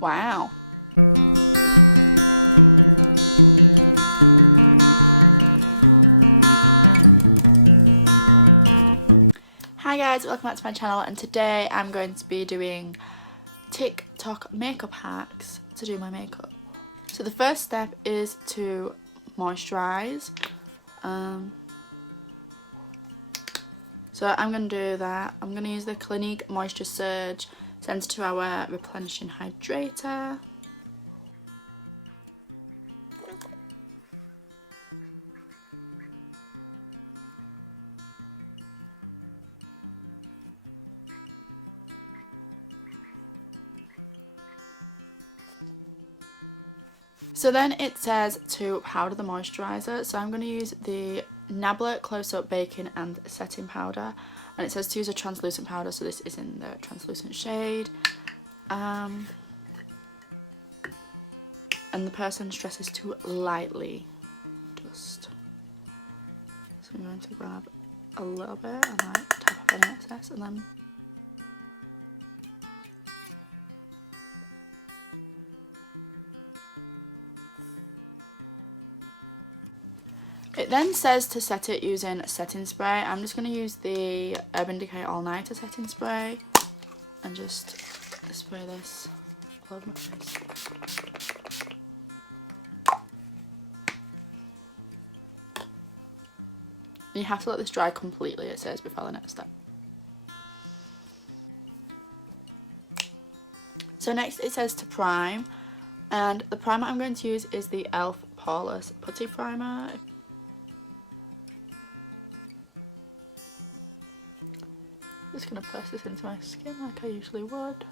Wow. Hi guys, welcome back to my channel, and today I'm going to be doing TikTok makeup hacks to do my makeup. So the first step is to moisturise. So I'm going to do that. I'm going to use the Clinique Moisture Surge 72 Hour Replenishing Hydrator. So then it says to powder the moisturiser. So I'm going to use the Nabla Close Up Baking and Setting Powder. And it says to use a translucent powder, so this is in the translucent shade. And the person stresses to lightly dust. So I'm going to grab a little bit and like tap off any excess, and then it then says to set it using setting spray. I'm just going to use the Urban Decay All Nighter setting spray and just spray this all over my face. You have to let this dry completely, it says, before the next step. So next it says to prime, and the primer I'm going to use is the e.l.f. Poreless Putty Primer. Just going to press this into my skin like I usually would.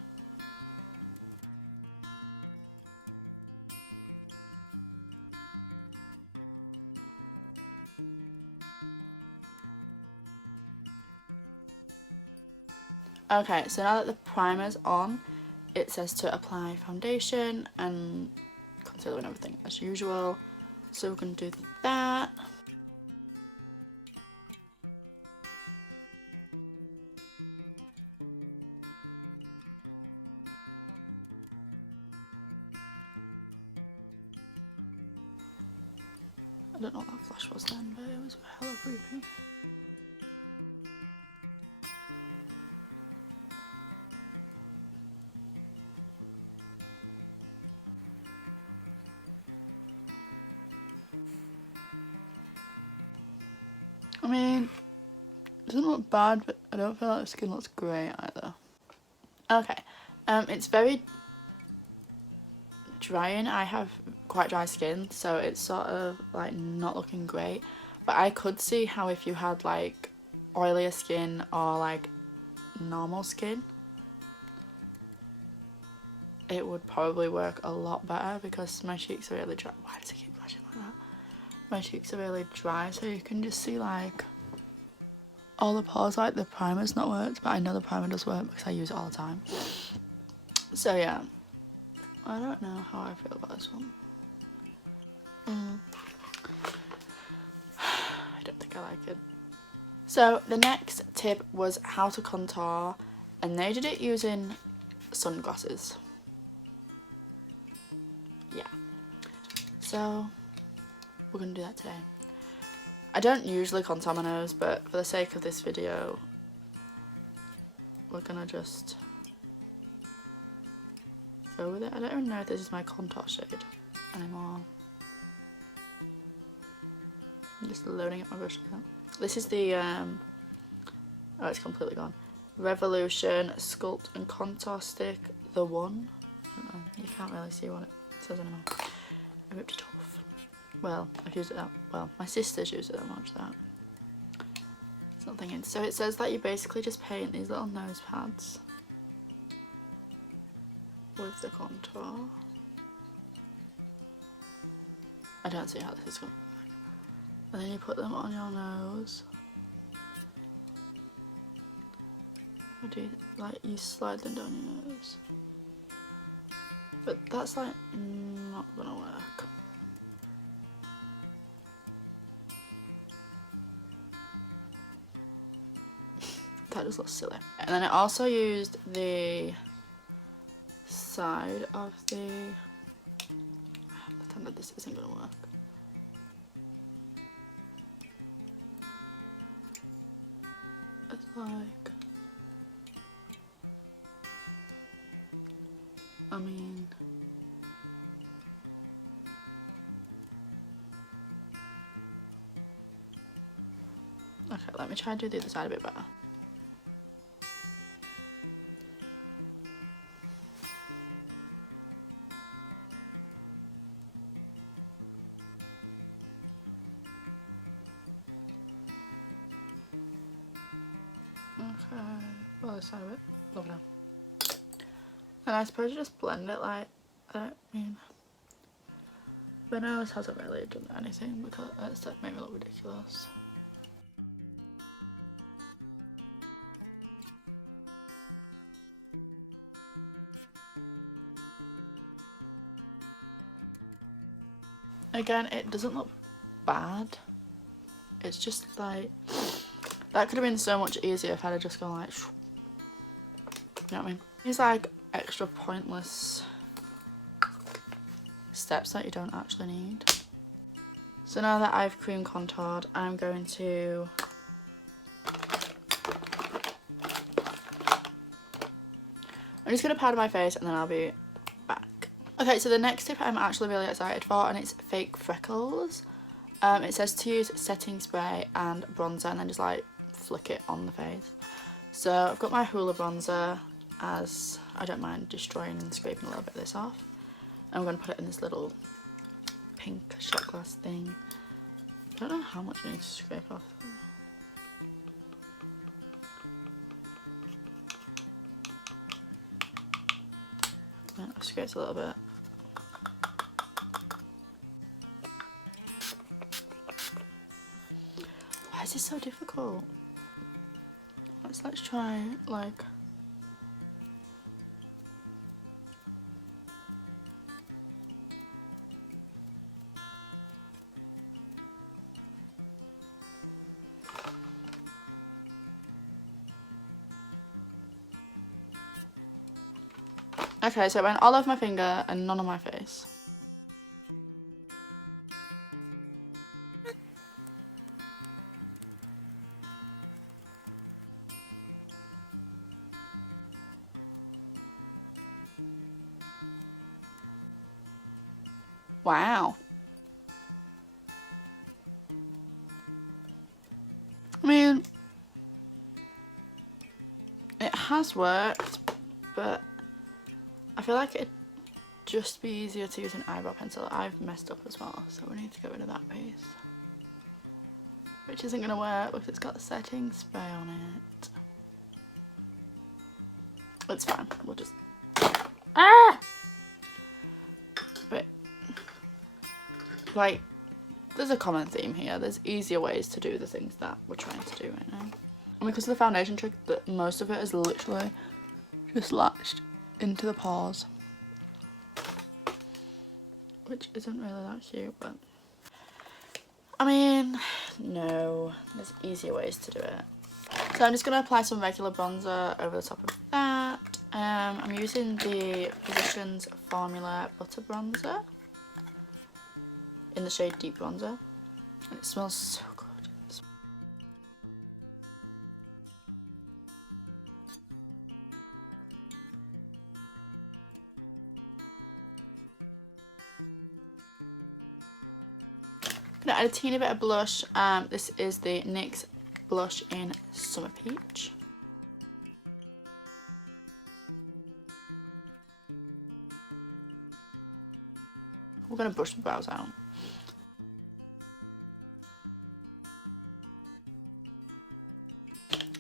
Okay, so now that the primer's on, it says to apply foundation and concealer and everything as usual. So we're going to do that. I don't know what that flash was then, but it was hella creepy. I mean, it doesn't look bad, but I don't feel like the skin looks great either. Okay, it's very drying. I have quite dry skin, so it's sort of like not looking great. But I could see how if you had like oilier skin or like normal skin, it would probably work a lot better, because my cheeks are really dry. Why does it keep flashing like that? My cheeks are really dry, so you can just see like all the pores. Like the primer's not worked, but I know the primer does work because I use it all the time. So yeah, I don't know how I feel about this one. I don't think I like it. So the next tip was how to contour, and they did it using sunglasses. Yeah, so we're gonna do that today. I don't usually contour my nose, but for the sake of this video, we're gonna just go with it. I don't even know if this is my contour shade anymore. I'm just loading up my brush now. This is the oh, it's completely gone. Revolution Sculpt and Contour Stick, the one. I don't know, you can't really see what it says anymore. I ripped it off. Well, I've used it that well. My sister's used it that much that. It's not thinking. So it says that you basically just paint these little nose pads with the contour. I don't see how this is going. And then you put them on your nose. Or do you, like, you slide them down your nose. But that's like not gonna work. That just looks silly. And then I also used the side of the... Pretend that this isn't going to work. It's like... I mean... Okay, let me try and do the other side a bit better. Okay, well, this side of it. Lovely. And I suppose you just blend it like, I mean, my nose hasn't really done anything because it's like made me look ridiculous. Again, it doesn't look bad. It's just like, that could have been so much easier if I had just gone like, you know what I mean? These like extra pointless steps that you don't actually need. So now that I've cream contoured, I'm going to powder my face and then I'll be back. Okay, so the next tip I'm actually really excited for, and it's fake freckles. It says to use setting spray and bronzer and then just like flick it on the face. So I've got my Hoola bronzer, as I don't mind destroying and scraping a little bit of this off. I'm going to put it in this little pink shot glass thing. I don't know how much I need to scrape off. I've scraped a little bit. Why is this so difficult? Let's try like... Okay, so it went all over my finger and none on my face. Wow. I mean, it has worked, but I feel like it'd just be easier to use an eyebrow pencil. I've messed up as well, so we need to get rid of that piece. Which isn't going to work because it's got the setting spray on it. It's fine, we'll just... Ah! But, like, there's a common theme here. There's easier ways to do the things that we're trying to do right now. And because of the foundation trick, that most of it is literally just latched into the pores, which isn't really that cute, but I mean, no, there's easier ways to do it. So I'm just going to apply some regular bronzer over the top of that. I'm using the Physicians Formula Butter Bronzer in the shade Deep Bronzer, and it smells so good. I'm going to add a teeny bit of blush. This is the NYX blush in Summer Peach. We're going to brush the brows out.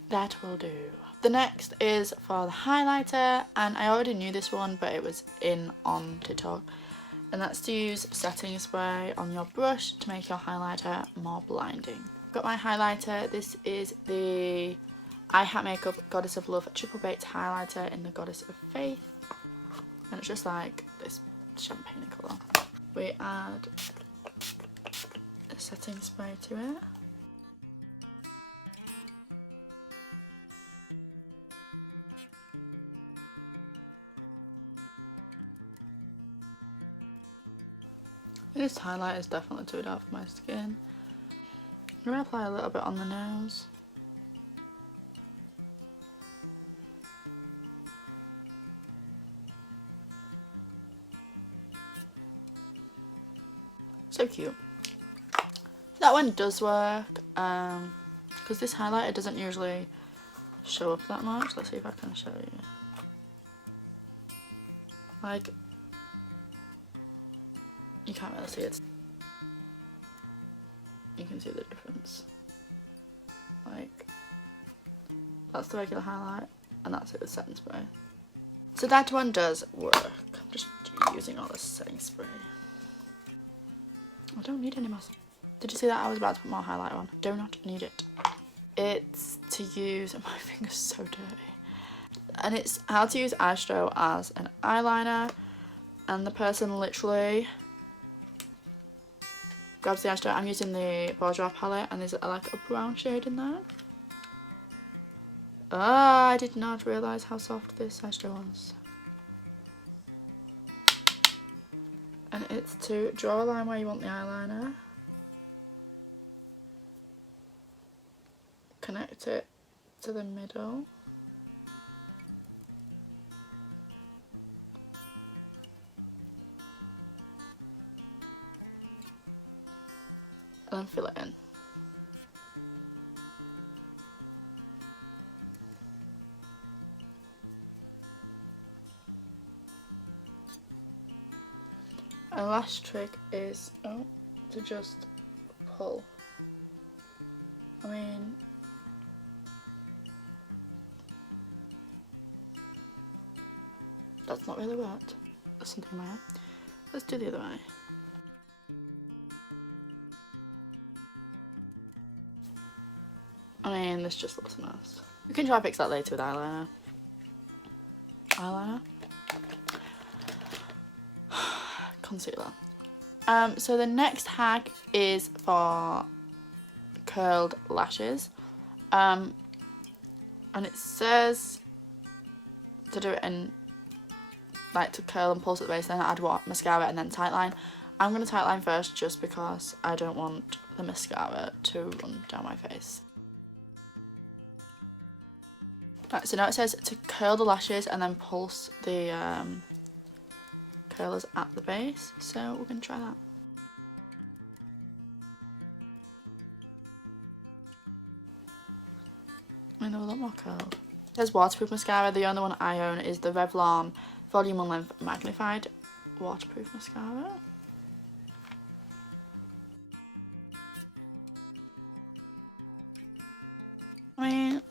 That will do. The next is for the highlighter, and I already knew this one, but it was on TikTok. And that's to use setting spray on your brush to make your highlighter more blinding. I've got my highlighter. This is the I Hat Makeup Goddess of Love Triple Baked Highlighter in the Goddess of Faith. And it's just like this champagne colour. We add a setting spray to it. This highlight is definitely too dark for my skin. I'm going to apply a little bit on the nose. So cute. That one does work, because this highlighter doesn't usually show up that much. Let's see if I can show you. Like, you can't really see it. You can see the difference. Like, that's the regular highlight, and that's it with setting spray. So that one does work. I'm just using all this setting spray. I don't need any more. Did you see that? I was about to put more highlight on. Do not need it. It's to use, my finger's so dirty. And it's how to use eyeshadow as an eyeliner. And the person literally grabs the eyeshadow. I'm using the Bourjois palette, and there's like a brown shade in there. Ah, I did not realise how soft this eyeshadow was. And it's to draw a line where you want the eyeliner. Connect it to the middle. And then fill it in. And the last trick is to just pull. I mean, that's not really worked. There's something in my eye. Let's do the other eye. I mean, this just looks a mess. We can try fix that later with eyeliner. Eyeliner. Concealer. So the next hack is for curled lashes. And it says to do it in, like, to curl and pulse at the base, then add what? Mascara and then tightline. I'm going to tightline first just because I don't want the mascara to run down my face. Right, so now it says to curl the lashes and then pulse the curlers at the base, so we're going to try that. I mean, they're a lot more curled. It says waterproof mascara. The only one I own is the Revlon Volume and Length Magnified waterproof mascara. I mean,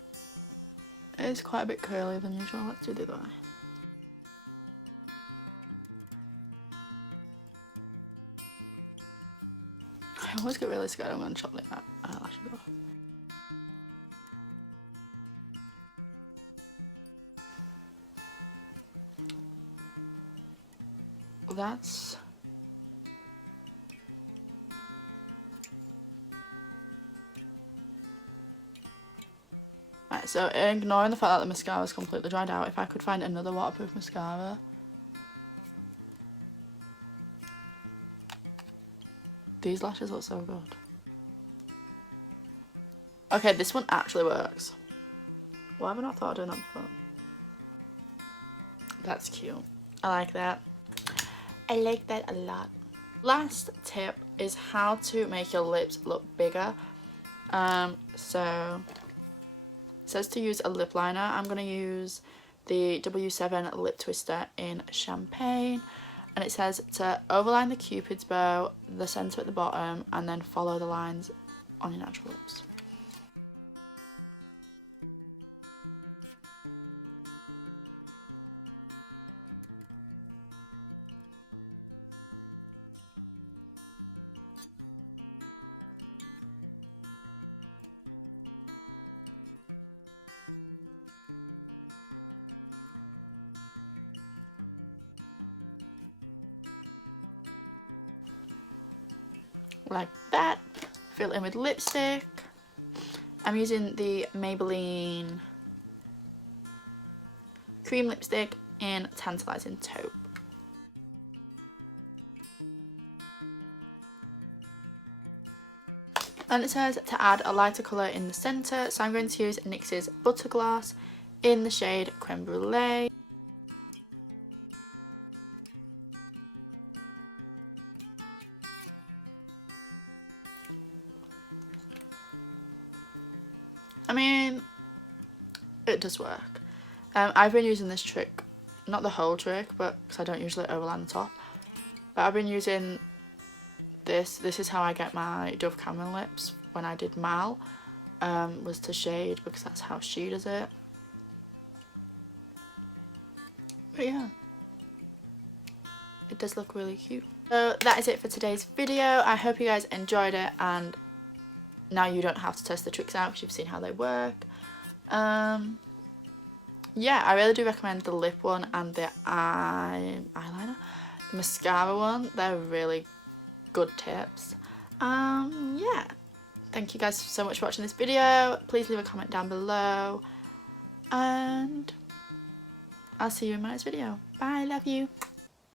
it is quite a bit curlier than usual. Let's do the other eye. I always get really scared I'm going to chop the eyelashes off. That's... Right, so ignoring the fact that the mascara is completely dried out, if I could find another waterproof mascara. These lashes look so good. Okay, this one actually works. Why have I not thought of doing that before? That's cute. I like that. I like that a lot. Last tip is how to make your lips look bigger. So it says to use a lip liner. I'm going to use the W7 Lip Twister in Champagne. And it says to overline the cupid's bow, the centre at the bottom, and then follow the lines on your natural lips. Like that. Fill in with lipstick. I'm using the Maybelline cream lipstick in Tantalising Taupe. And it says to add a lighter colour in the centre, so I'm going to use NYX's Butter Gloss in the shade Creme Brulee. I mean, it does work. I've been using this trick, not the whole trick, but because I don't usually overline the top, but I've been using this. This is how I get my Dove Cameron lips when I did Mal, was to shade, because that's how she does it. But yeah, it does look really cute. So that is it for today's video. I hope you guys enjoyed it, and now you don't have to test the tricks out because you've seen how they work. Yeah, I really do recommend the lip one and the eyeliner. The mascara one, they're really good tips. Yeah, thank you guys so much for watching this video. Please leave a comment down below, and I'll see you in my next video. Bye, love you.